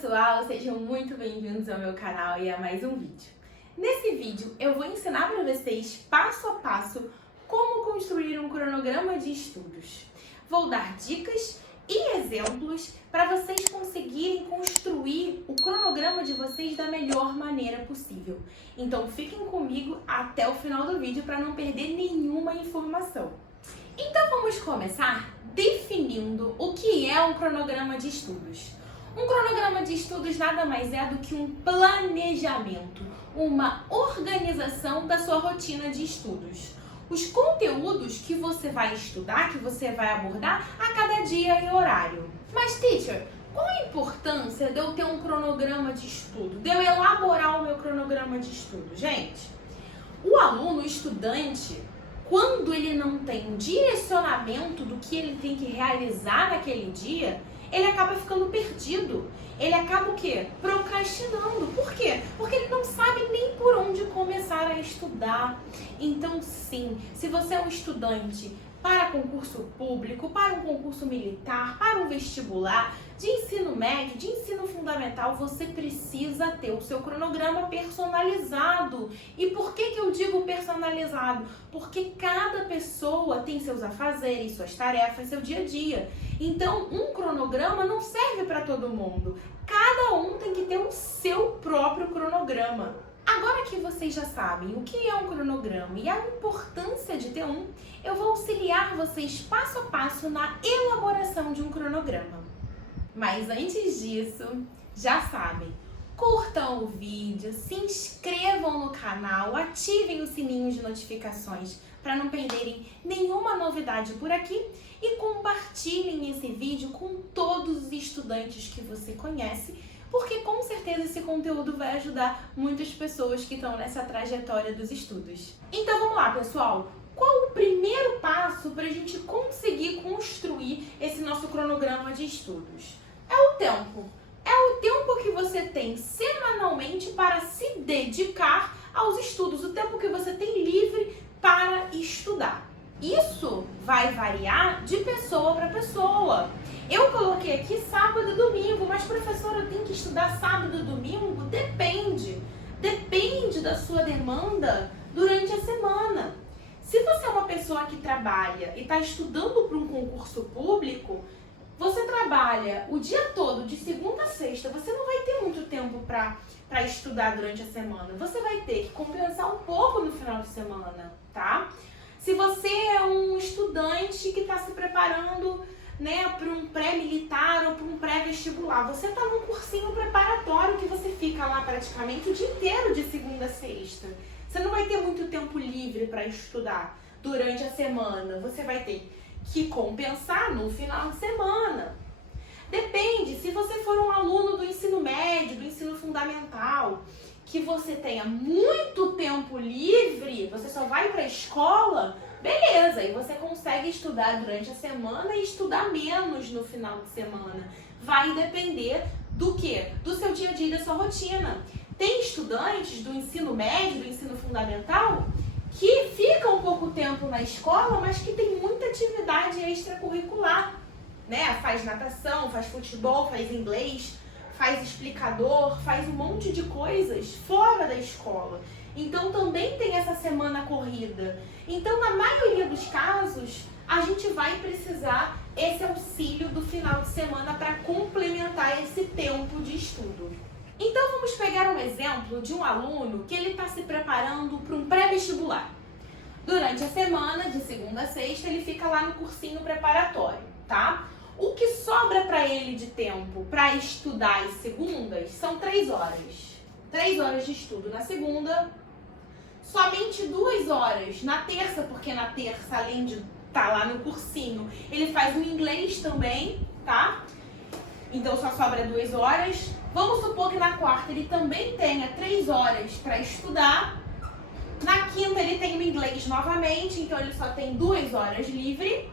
pessoal, sejam muito bem-vindos ao meu canal e a mais um vídeo. Nesse vídeo eu vou ensinar para vocês passo a passo como construir um cronograma de estudos. Vou dar dicas e exemplos para vocês conseguirem construir o cronograma de vocês da melhor maneira possível. Então fiquem comigo até o final do vídeo para não perder nenhuma informação. Então vamos começar definindo o que é um cronograma de estudos. Um cronograma de estudos nada mais é do que um planejamento, uma organização da sua rotina de estudos. Os conteúdos que você vai estudar, que você vai abordar a cada dia e horário. Mas, teacher, qual a importância de eu ter um cronograma de estudo, de eu elaborar o meu cronograma de estudo? Gente, o aluno, o estudante, quando ele não tem um direcionamento do que ele tem que realizar naquele dia, ele acaba ficando perdido. Ele acaba o quê? Procrastinando. Por quê? Porque ele não sabe nem por onde começar a estudar. Então, sim, se você é um estudante para concurso público, para um concurso militar, para um vestibular, de ensino médio, de ensino fundamental, você precisa ter o seu cronograma personalizado. E por que eu digo personalizado? Porque cada pessoa tem seus afazeres, suas tarefas, seu dia a dia. Então, um cronograma não serve para todo mundo. Cada um tem que ter o seu próprio cronograma. Agora que vocês já sabem o que é um cronograma e a importância de ter um, eu vou auxiliar vocês passo a passo na elaboração de um cronograma. Mas antes disso, já sabem, curtam o vídeo, se inscrevam no canal, ativem o sininho de notificações para não perderem nenhuma novidade por aqui e compartilhem esse vídeo com todos os estudantes que você conhece, porque com certeza esse conteúdo vai ajudar muitas pessoas que estão nessa trajetória dos estudos. Então vamos lá, pessoal! Qual o primeiro passo para a gente conseguir construir esse nosso cronograma de estudos? É o tempo. É o tempo que você tem semanalmente para se dedicar aos estudos, o tempo que você tem livre para estudar. Isso vai variar de pessoa para pessoa. Eu coloquei aqui sábado e domingo, mas professora, eu tenho que estudar sábado e domingo? Depende. Depende da sua demanda durante a semana. Se você é uma pessoa que trabalha e está estudando para um concurso público, você trabalha o dia todo, de segunda a sexta, você não vai ter muito tempo para estudar durante a semana. Você vai ter que compensar um pouco no final de semana, tá? Se você é um estudante que está se preparando, né, para um pré-militar ou para um pré-vestibular, você está num cursinho preparatório que você fica lá praticamente o dia inteiro de segunda a sexta. Você não vai ter muito tempo livre para estudar durante a semana. Você vai ter que compensar no final de semana. Depende, se você for um aluno do ensino médio, do ensino fundamental, que você tenha muito tempo livre, você só vai para a escola, beleza, e você consegue estudar durante a semana e estudar menos no final de semana. Vai depender do quê? Do seu dia a dia, da sua rotina. Tem estudantes do ensino médio, do ensino fundamental, que ficam um pouco tempo na escola, mas que tem muita atividade extracurricular, né? Faz natação, faz futebol, faz inglês, faz explicador, faz um monte de coisas fora da escola. Então também tem essa semana corrida. Então, na maioria dos casos, a gente vai precisar esse auxílio do final de semana para complementar esse tempo de estudo. Então vamos pegar um exemplo de um aluno que ele está se preparando para um pré-vestibular. Durante a semana, de segunda a sexta, ele fica lá no cursinho preparatório, tá? O que sobra para ele de tempo para estudar às segundas são 3 horas. 3 horas de estudo na segunda, somente 2 horas na terça, porque na terça, além de estar lá no cursinho, ele faz o inglês também, tá? Então só sobra 2 horas. Vamos supor que na quarta ele também tenha 3 horas para estudar. Na quinta ele tem o inglês novamente, então ele só tem 2 horas livre.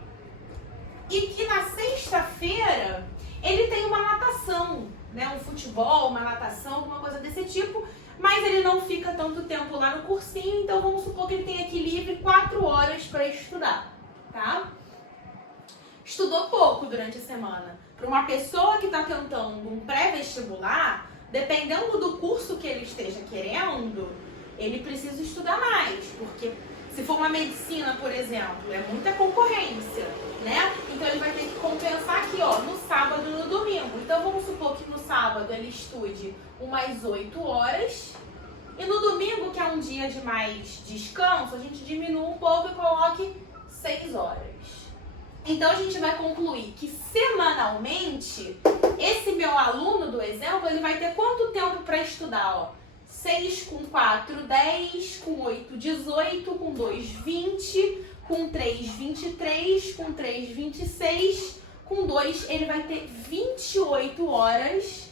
E que na sexta-feira ele tem uma natação, né? Um futebol, uma natação, alguma coisa desse tipo. Mas ele não fica tanto tempo lá no cursinho, então vamos supor que ele tem aqui livre 4 horas para estudar, tá? Estudou pouco durante a semana. Para uma pessoa que está tentando um pré-vestibular, dependendo do curso que ele esteja querendo, ele precisa estudar mais, porque se for uma medicina, por exemplo, é muita concorrência, né? Então ele vai ter que compensar aqui, ó, no sábado e no domingo. Então vamos supor que no sábado ele estude umas 8 horas e no domingo, que é um dia de mais descanso, a gente diminua um pouco e coloque 6 horas. Então a gente vai concluir que semanalmente, esse meu aluno do exemplo, ele vai ter quanto tempo para estudar, ó? 6 com 4, 10, com 8, 18, com 2, 20, com 3, 23, com 3, 26, com 2, ele vai ter 28 horas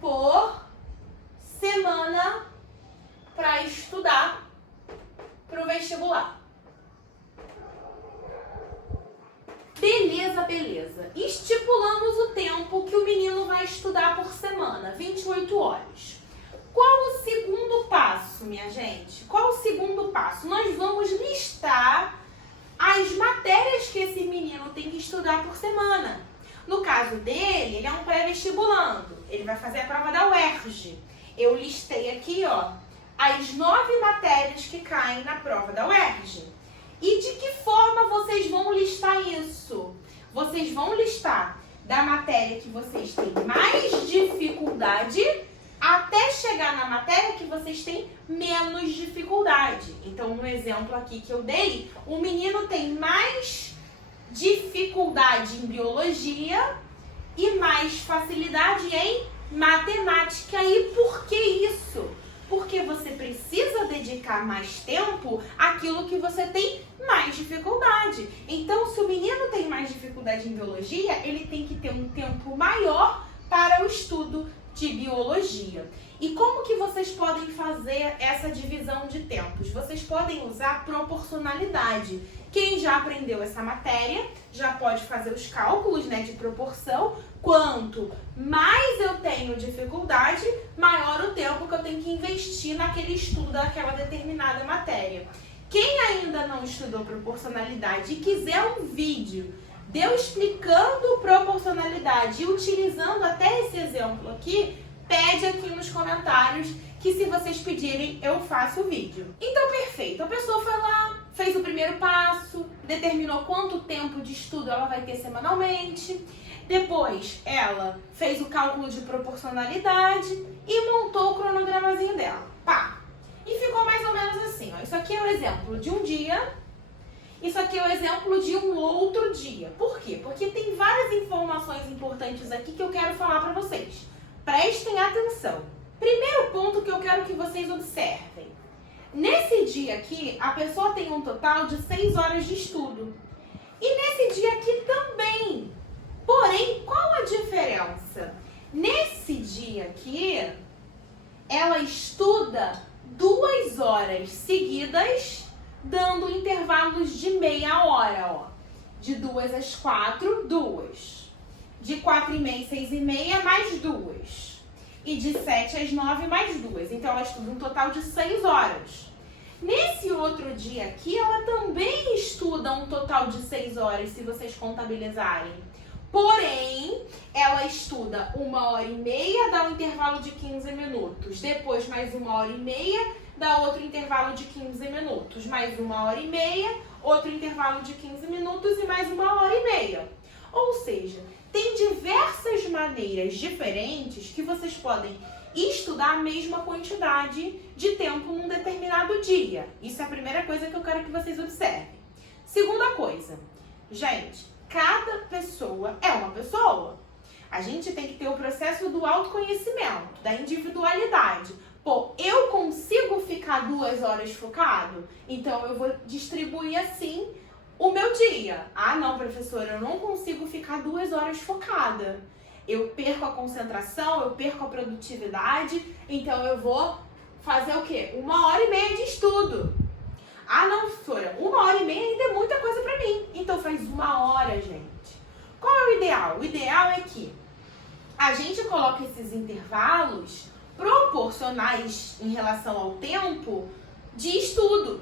por semana para estudar para o vestibular. Beleza. Estipulamos o tempo que o menino vai estudar por semana, 28 horas. Qual o segundo passo, minha gente? Qual o segundo passo? Nós vamos listar as matérias que esse menino tem que estudar por semana. No caso dele, ele é um pré-vestibulando. Ele vai fazer a prova da UERJ. Eu listei aqui, ó, as 9 matérias que caem na prova da UERJ. E de que forma vocês vão listar isso? Vocês vão listar da matéria que vocês têm mais dificuldade até chegar na matéria que vocês têm menos dificuldade. Então, no exemplo aqui que eu dei, o menino tem mais dificuldade em biologia e mais facilidade em matemática. E por que isso? Porque você precisa dedicar mais tempo àquilo que você tem mais dificuldade. Então, se o menino tem mais dificuldade em biologia, ele tem que ter um tempo maior para o estudo de biologia. E como que vocês podem fazer essa divisão de tempos? Vocês podem usar proporcionalidade. Quem já aprendeu essa matéria já pode fazer os cálculos, né, de proporção. Quanto mais eu tenho dificuldade, maior o tempo que eu tenho que investir naquele estudo daquela determinada matéria. Quem ainda não estudou proporcionalidade e quiser um vídeo de eu explicando proporcionalidade e utilizando até esse exemplo aqui, pede aqui nos comentários que, se vocês pedirem, eu faço o vídeo. Então, perfeito. A pessoa foi lá, fez o primeiro passo, determinou quanto tempo de estudo ela vai ter semanalmente. Depois, ela fez o cálculo de proporcionalidade e montou o cronogramazinho dela. Pá! E ficou mais ou menos assim, ó. Isso aqui é o exemplo de um dia, isso aqui é o exemplo de um outro dia. Por quê? Porque tem várias informações importantes aqui que eu quero falar para vocês. Prestem atenção. Primeiro ponto que eu quero que vocês observem. Nesse dia aqui, a pessoa tem um total de 6 horas de estudo. E nesse dia aqui também. Porém, qual a diferença? Nesse dia aqui, ela estuda 2 horas seguidas, dando intervalos de meia hora, ó. De 2 às 4, 2. De 4h30 às 6h30, mais 2. E de 7 às 9, mais 2. Então, ela estuda um total de 6 horas. Nesse outro dia aqui, ela também estuda um total de 6 horas, se vocês contabilizarem. Porém, ela estuda 1h30, dá um intervalo de 15 minutos. Depois, mais 1h30, dá outro intervalo de 15 minutos. Mais 1h30, outro intervalo de 15 minutos e mais 1h30. Ou seja, tem diversas maneiras diferentes que vocês podem estudar a mesma quantidade de tempo num determinado dia. Isso é a primeira coisa que eu quero que vocês observem. Segunda coisa, gente, cada pessoa é uma pessoa. A gente tem que ter o processo do autoconhecimento, da individualidade. Pô, eu consigo ficar 2 horas focado? Então eu vou distribuir assim o meu dia. Ah, não, professora, eu não consigo ficar 2 horas focada. Eu perco a concentração, eu perco a produtividade, então eu vou fazer o quê? 1h30 de estudo. Ah, não, professora, 1h30 ainda é muita coisa pra mim. Então faz 1 hora, gente. Qual é o ideal? O ideal é que a gente coloque esses intervalos proporcionais em relação ao tempo de estudo.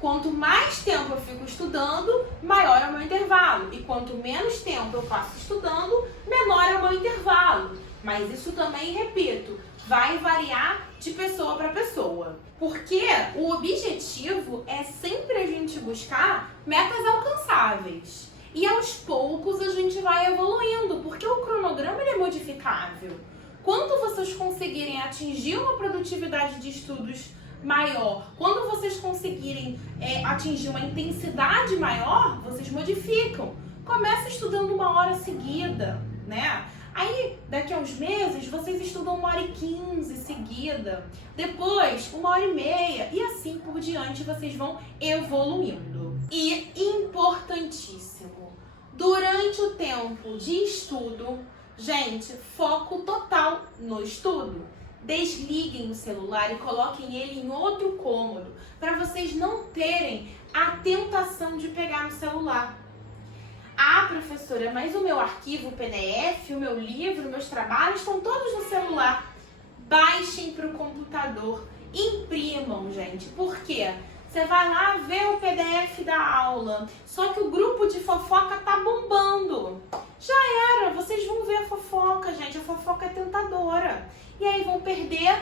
Quanto mais tempo eu fico estudando, maior é o meu intervalo. E quanto menos tempo eu passo estudando, menor é o meu intervalo. Mas isso também, repito, vai variar de pessoa para pessoa. Porque o objetivo é sempre a gente buscar metas alcançáveis. E aos poucos a gente vai evoluindo, porque o cronograma ele é modificável. Quando vocês conseguirem atingir uma produtividade de estudos maior, quando vocês conseguirem atingir uma intensidade maior, vocês modificam. Começa estudando 1 hora seguida, né? Aí, daqui a uns meses, vocês estudam 1h15 seguida. Depois, 1h30. E assim por diante, vocês vão evoluindo. E importantíssimo, durante o tempo de estudo, gente, foco total no estudo. Desliguem o celular e coloquem ele em outro cômodo, para vocês não terem a tentação de pegar no celular. Ah, professora, mas o meu arquivo PDF, o meu livro, meus trabalhos estão todos no celular. Baixem para o computador, imprimam, gente. Por quê? Você vai lá ver o PDF da aula, só que o grupo de fofoca tá bombando. Já era, vocês vão ver a fofoca, gente. A fofoca é tentadora. E aí vão perder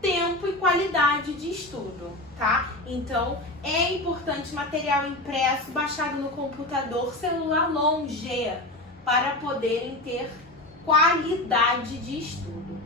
tempo e qualidade de estudo, tá? Então, é importante material impresso, baixado no computador, celular longe, para poderem ter qualidade de estudo,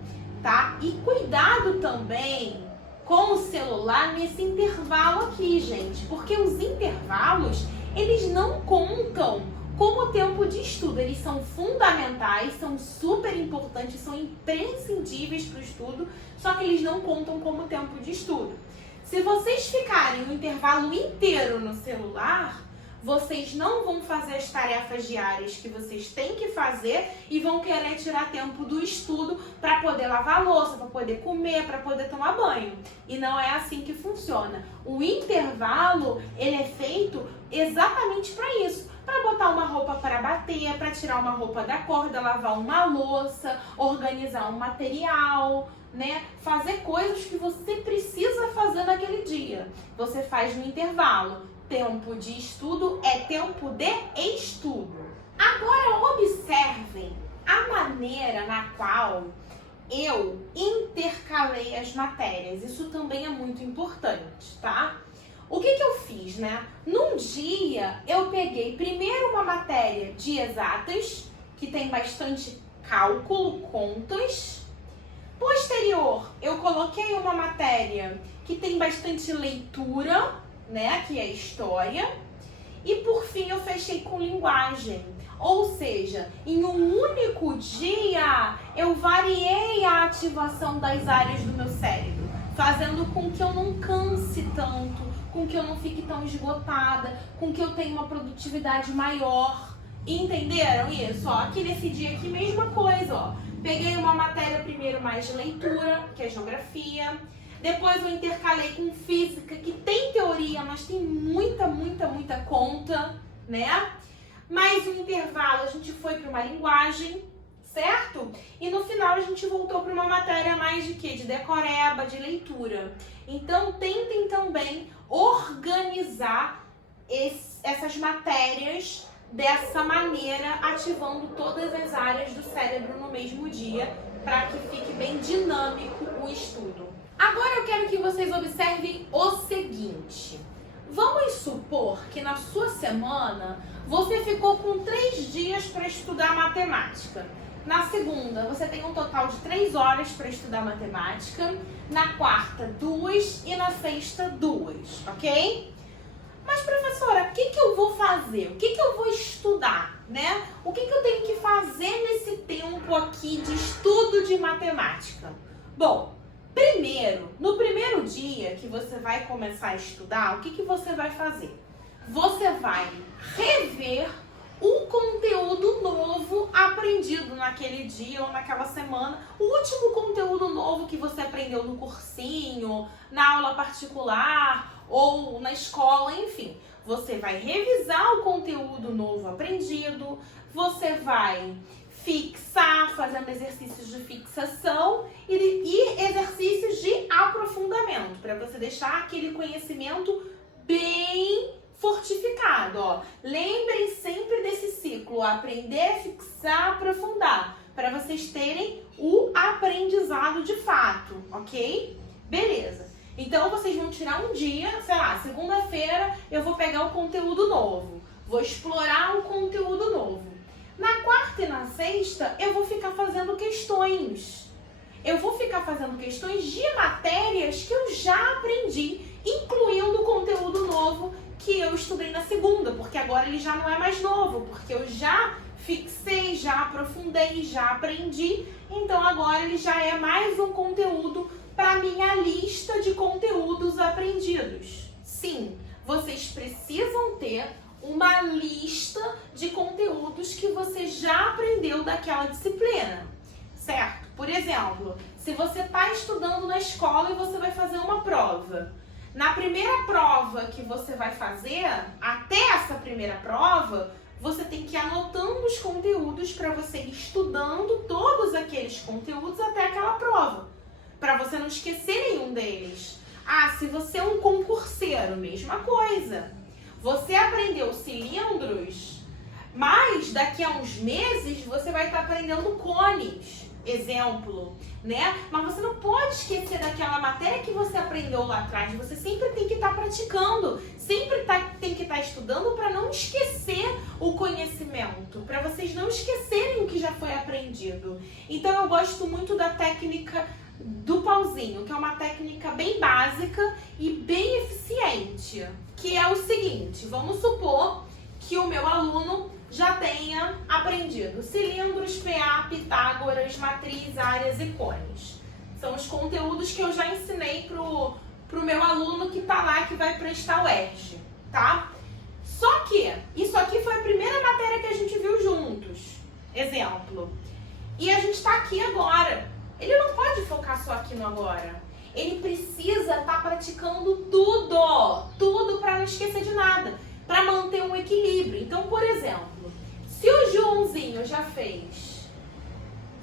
tá? E cuidado também com o celular nesse intervalo aqui, gente, porque os intervalos, eles não contam como tempo de estudo. Eles são fundamentais, são super importantes, são imprescindíveis para o estudo, só que eles não contam como tempo de estudo. Se vocês ficarem o intervalo inteiro no celular, vocês não vão fazer as tarefas diárias que vocês têm que fazer e vão querer tirar tempo do estudo para poder lavar a louça, para poder comer, para poder tomar banho. E não é assim que funciona. O intervalo, ele é feito exatamente para isso. Para botar uma roupa para bater, para tirar uma roupa da corda, lavar uma louça, organizar um material, né? Fazer coisas que você precisa fazer naquele dia. Você faz no intervalo. Tempo de estudo é tempo de estudo. Agora observem a maneira na qual eu intercalei as matérias. Isso também é muito importante, tá? O que eu fiz, né? Num dia eu peguei primeiro uma matéria de exatas, que tem bastante cálculo, contas. Posterior, eu coloquei uma matéria que tem bastante leitura, né, que é história, e por fim eu fechei com linguagem. Ou seja, em um único dia eu variei a ativação das áreas do meu cérebro, fazendo com que eu não canse tanto, com que eu não fique tão esgotada, com que eu tenha uma produtividade maior. Entenderam isso? Ó, aqui nesse dia aqui, mesma coisa, ó. Peguei uma matéria primeiro mais de leitura, que é geografia. Depois eu intercalei com física, que tem teoria, mas tem muita conta, né? Mais um intervalo, a gente foi para uma linguagem, certo? E no final a gente voltou para uma matéria mais de quê? De decoreba, de leitura. Então tentem também organizar essas matérias dessa maneira, ativando todas as áreas do cérebro no mesmo dia, para que fique bem dinâmico o estudo. Agora eu quero que vocês observem o seguinte. Vamos supor que na sua semana você ficou com 3 dias para estudar matemática. Na segunda, você tem um total de 3 horas para estudar matemática. Na quarta, 2 e na sexta, 2, ok? Mas, professora, o que eu vou fazer? O que eu vou estudar, né? O que eu tenho que fazer nesse tempo aqui de estudo de matemática? Bom, primeiro, no primeiro dia que você vai começar a estudar, o que você vai fazer? Você vai rever o conteúdo novo aprendido naquele dia ou naquela semana, o último conteúdo novo que você aprendeu no cursinho, na aula particular ou na escola, enfim. Você vai revisar o conteúdo novo aprendido, você vai fixar, fazendo exercícios de fixação e exercícios de aprofundamento, para você deixar aquele conhecimento bem fortificado, ó. Lembrem sempre desse ciclo, aprender, fixar, aprofundar, para vocês terem o aprendizado de fato, ok? Beleza. Então, vocês vão tirar um dia, sei lá, segunda-feira eu vou pegar o conteúdo novo, vou explorar o conteúdo novo. Na quarta e na sexta, eu vou ficar fazendo questões. Eu vou ficar fazendo questões de matérias que eu já aprendi, incluindo o conteúdo novo que eu estudei na segunda, porque agora ele já não é mais novo, porque eu já fixei, já aprofundei, já aprendi, então agora ele já é mais um conteúdo para minha lista de conteúdos aprendidos. Sim, vocês precisam ter uma lista de conteúdos que você já aprendeu daquela disciplina, certo? Por exemplo, se você está estudando na escola e você vai fazer uma prova, na primeira prova que você vai fazer, até essa primeira prova, você tem que ir anotando os conteúdos para você ir estudando todos aqueles conteúdos até aquela prova, para você não esquecer nenhum deles. Ah, se você é um concurseiro, mesma coisa. Você aprendeu cilindros, mas daqui a uns meses você vai estar aprendendo cones, exemplo, né? Mas você não pode esquecer daquela matéria que você aprendeu lá atrás. Você sempre tem que estar praticando, sempre tem que estar estudando para não esquecer o conhecimento, para vocês não esquecerem o que já foi aprendido. Então eu gosto muito da técnica do pauzinho, que é uma técnica bem básica e bem eficiente, que é o seguinte: vamos supor que o meu aluno já tenha aprendido cilindros, PA, Pitágoras, matriz, áreas e cones. São os conteúdos que eu já ensinei pro meu aluno que tá lá, que vai prestar o ERJ, tá? Só que isso aqui foi a primeira matéria que a gente viu juntos, exemplo. E a gente tá aqui agora. Ele não pode focar só aqui no agora. Ele precisa estar praticando tudo para não esquecer de nada, para manter um equilíbrio. Então, por exemplo, se o Joãozinho já fez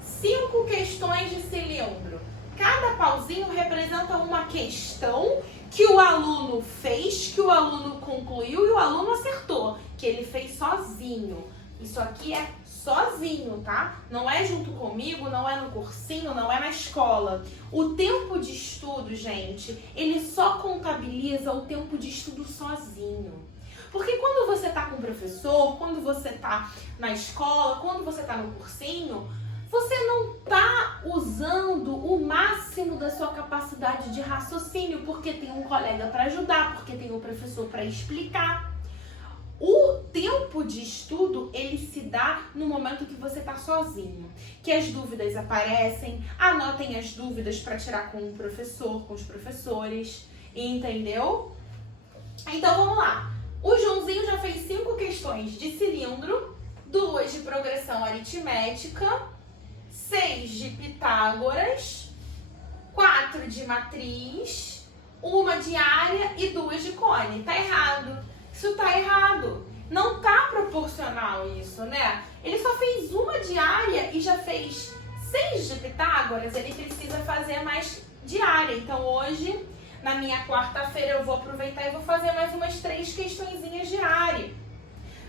5 questões de cilindro, cada pauzinho representa uma questão que o aluno fez, que o aluno concluiu e o aluno acertou, que ele fez sozinho. Isso aqui é sozinho, tá? Não é junto comigo, não é no cursinho, não é na escola. O tempo de estudo, gente, ele só contabiliza o tempo de estudo sozinho. Porque quando você tá com o professor, quando você tá na escola, quando você tá no cursinho, você não tá usando o máximo da sua capacidade de raciocínio, porque tem um colega para ajudar, porque tem um professor para explicar. O tempo de estudo, ele se dá no momento que você está sozinho, que as dúvidas aparecem, anotem as dúvidas para tirar com o professor, com os professores, entendeu? Então vamos lá. O Joãozinho já fez 5 questões de cilindro, 2 de progressão aritmética, 6 de Pitágoras, 4 de matriz, 1 de área e 2 de cone. Tá errado. Isso tá errado. Não tá proporcional isso, né? Ele só fez 1 de área e já fez 6 de Pitágoras. Ele precisa fazer mais de área. Então hoje, na minha quarta-feira, eu vou aproveitar e vou fazer mais umas 3 questõezinhas de área.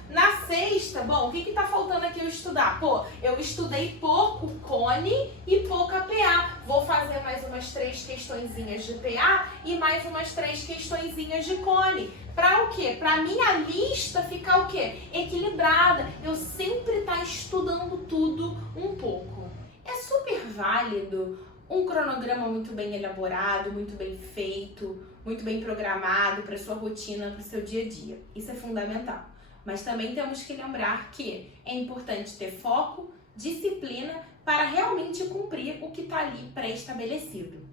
Na sexta, bom, o que tá faltando aqui eu estudar? Pô, eu estudei pouco cone e pouca PA. Vou fazer mais umas 3 questõezinhas de PA e mais umas 3 questõezinhas de cone. Pra o quê? Pra minha lista ficar o quê? Equilibrada. Eu sempre tá estudando tudo um pouco. É super válido um cronograma muito bem elaborado, muito bem feito, muito bem programado para sua rotina, para o seu dia a dia. Isso é fundamental. Mas também temos que lembrar que é importante ter foco, disciplina para realmente cumprir o que está ali pré-estabelecido.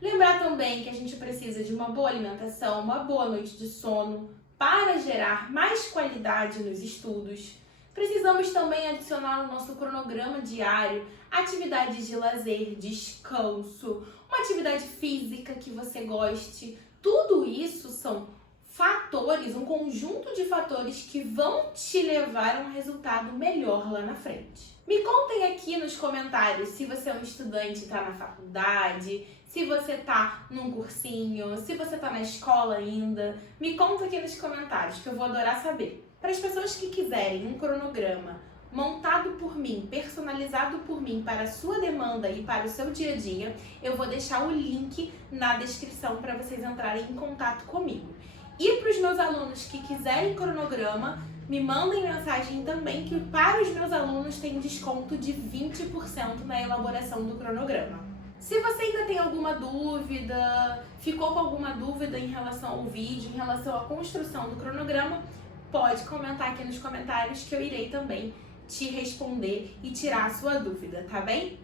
Lembrar também que a gente precisa de uma boa alimentação, uma boa noite de sono para gerar mais qualidade nos estudos. Precisamos também adicionar no nosso cronograma diário atividades de lazer, descanso, uma atividade física que você goste. Tudo isso são fatores, um conjunto de fatores que vão te levar a um resultado melhor lá na frente. Me contem aqui nos comentários se você é um estudante e está na faculdade, se você tá num cursinho, se você tá na escola ainda. Me conta aqui nos comentários que eu vou adorar saber. Para as pessoas que quiserem um cronograma montado por mim, personalizado por mim para a sua demanda e para o seu dia a dia, eu vou deixar o link na descrição para vocês entrarem em contato comigo. E para os meus alunos que quiserem cronograma, me mandem mensagem também que para os meus alunos tem desconto de 20% na elaboração do cronograma. Se você ainda tem alguma dúvida, ficou com alguma dúvida em relação ao vídeo, em relação à construção do cronograma, pode comentar aqui nos comentários que eu irei também te responder e tirar a sua dúvida, tá bem?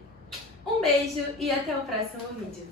Um beijo e até o próximo vídeo.